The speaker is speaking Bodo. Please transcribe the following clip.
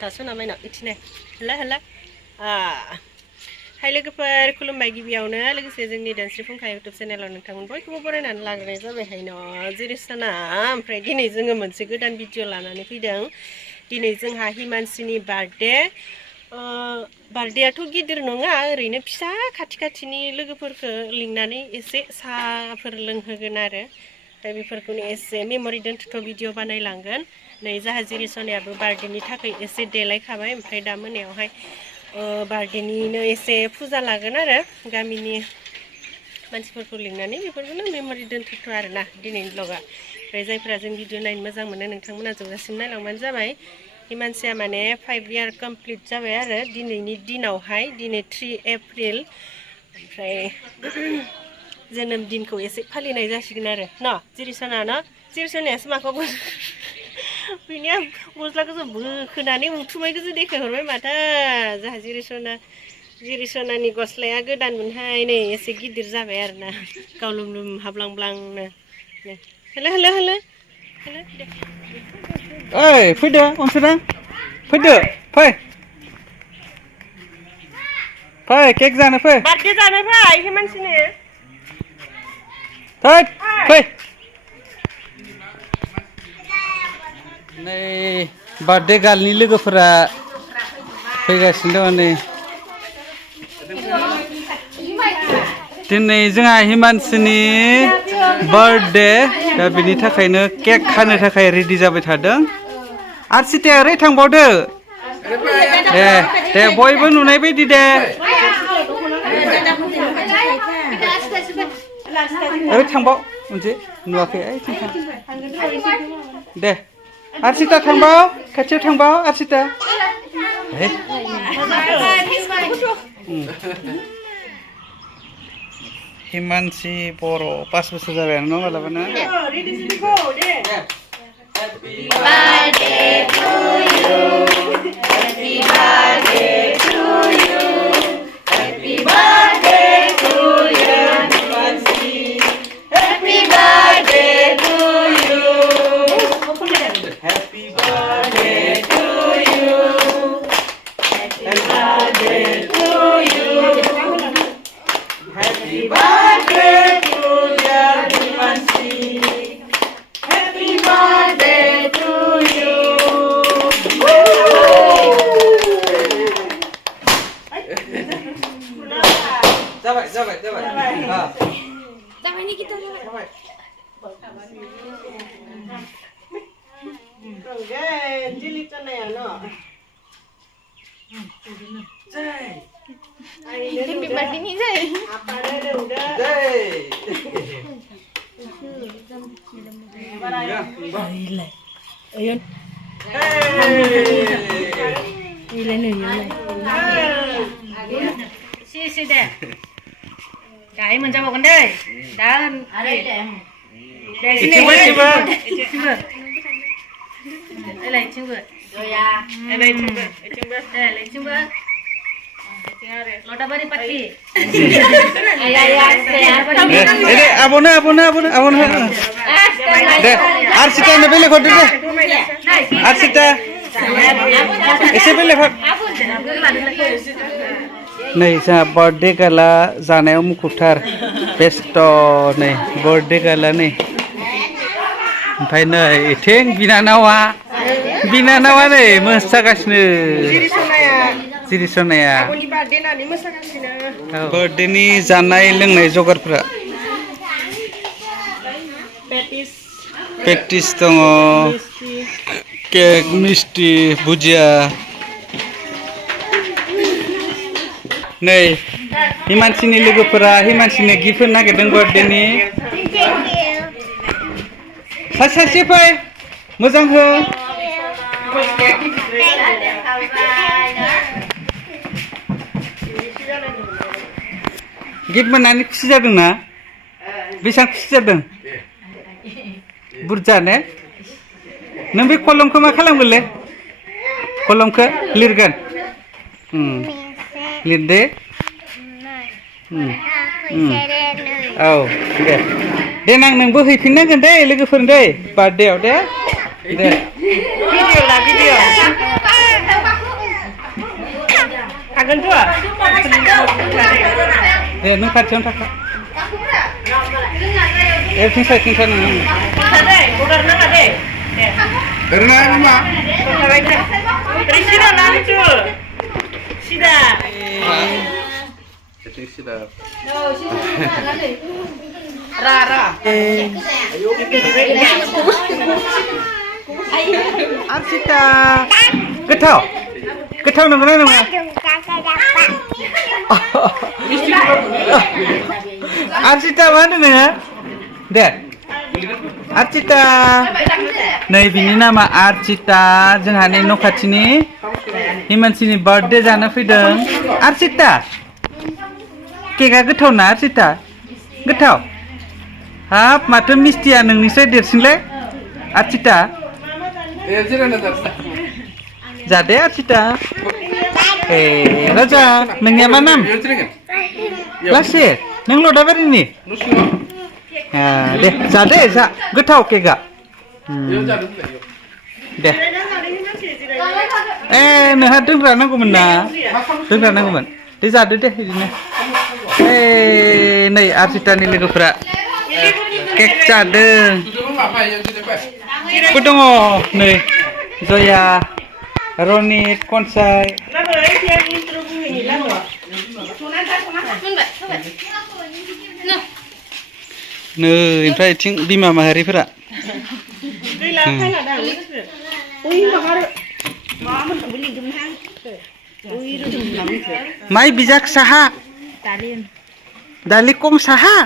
थास'ना माइनाव इथिने होला होला हाय लोगोफोर खुलुमबाय गिबियावनो लोगोसे जोंनि दानस्रि फुंखा इउटुब चेनेलाव नोंथांमोन बयखौबो बरायनानै लाग्रोनाय जाबायहाय न' जिरिसाना ओमफ्राय दिनै जोङो मोनसे गोदान भिडिअ लानानै फैदों दिनै जोंहा हिमानसिनि बार्थडे बार्थडेआथ' गिदिर नङा ओरैनो फिसा खाथि खाथिनि लोगोफोरखौ लिंनानै एसे साहाफोर लोंहोगोन आरो ओमफ्राय बेफोरखौनो एसे मेम'रि दोनथ'थ' भिडिअ बानायलांगोन नै जाहा जिरिसनायाबो बार्थडेनि थाखाय एसे देलायखाबाय ओमफ्राय दा मोनायावहाय बार्थडेनिनो एसे फुजा लागोन आरो गामिनि मानसिफोरखौ लिंनानै बेफोरखौनो मेम'रि दोनथ'थ' आरोना दिनैनि ब्लगा ओमफ्राय जायफोरा जों भिडिअ नायनो मोजां मोनो नोंथांमोना जोबजासिम नायलांबानो जाबाय हिमानसिया माने 5 इयार कमप्लिट जाबाय आरो दिनैनि दिनावहाय दिनै 3 एप्रिल ओमफ्राय जोनोम दिनखौ एसे फालिनाय जासिगोन आरो न' जिरिसनायासो माखौ बिनिया गस्लाखौसो बोखोनानै उथुमायखौसो देखायहरबाय माथो जाहा जिरिसनानि गस्लाया गोदानमोनहाय नै एसे गिदिर जाबाय आरोना गावलुम हाबलांब्लांनो हेलो दे ओइ फैदो अनसुरा फैदो फै केक जानो फै बार्थडे जानो फै हिमानसिनि फै नै बार्थडे गार्लनि लोगोफोरा फैगासिनो दङ नै दिनै जोंहा हिमानसिनि बार्थडे दा बिनि थाखायनो केक खानो थाखाय रेडि जाबाय थादों आरसिताया ओरै थांबावदो दे बयबो नुनाय बायदि दे ओरै थांबाव मोनसे नुवाखै दे आरसिता थांबाव खाथियाव थांबाव आरसिता हिमानसि बर' 5 बोसोर जाबाय न' मालाबाना Happy birthday to you. Happy birthday to you. Happy birthday to you, Himansi. Happy birthday to you. Happy birthday to you. Happy birthday to you. Happy birthday to you, Himansi. Happy birthday to you. Давай. Давай, Никита, давай. Happy birthday ni Jai. Si deh. Cái mình cho một con đây. Đã để xin Coba. đây là chưng vừa. Rồi à. Đây là chưng vừa. Lota bari pati. Ini abona. Deh, Arsita ini beli kau dulu. Arsita, isi beli kau. Nih, saya birthday kala जानायाव मुखुबथार बेस्ट नै birthday kala nih. ओमफ्राय नै इथिं बिनानावा नै मोसागासिनो जिरिसनाया बार्थडेनि जानाय लोंनाय जगारफोरा पेटिस दङ केक मिस्टी भुजिया नै हिमानसिनि लोगोफोरा हिमानसिनि गिफ्ट होनो नागिरदों बार्थडेनि सासे फै मोजां हो गिफ्ट मोननानै खुसि जादोंना बेसेबां खुसि जादों बुरजा ने नों बे कलमखौ मा खालामगोनलै कलमखौ लिरगोन लिरदे औ दे देनां नोंबो हैफिननांगोन दे लोगोफोरनो दे बार्थडेआव दे भिडिअ हागोनथ' दे नों खाथियावनो थाखा थिंसाय नों दे गगार नाङा दे Karena mama. Dari sini langsung sida Rara Arsita Getau nggak nggak Arsita mana nih deh Arcita नै बिनि नामा आर्चिता जोंहानि न' खाथिनि हिमानसिनि बार्थडे जानो फैदों आर्चिता केकआ गोथाव ना आर्चिता गोथाव हाब माथो मिस्टिया नोंनिफ्राय देरसिनलै आर्चिता जादे आर्चिता ए राजा नोंनिया मा नाम लासे नों लदाबारिनि दे जादे जा गोथाव केकआ दे नोंहा दोनग्रा नांगौमोन ना दोनग्रा नांगौमोन दे जादो दे बिदिनो नै आर्चितानि लोगोफोरा केक जादों दङ नै जया रनित कनसाय नै ओमफ्राय इथिं बिमा माहारिफोरा माइ बिजाक साहा दालि कम साहा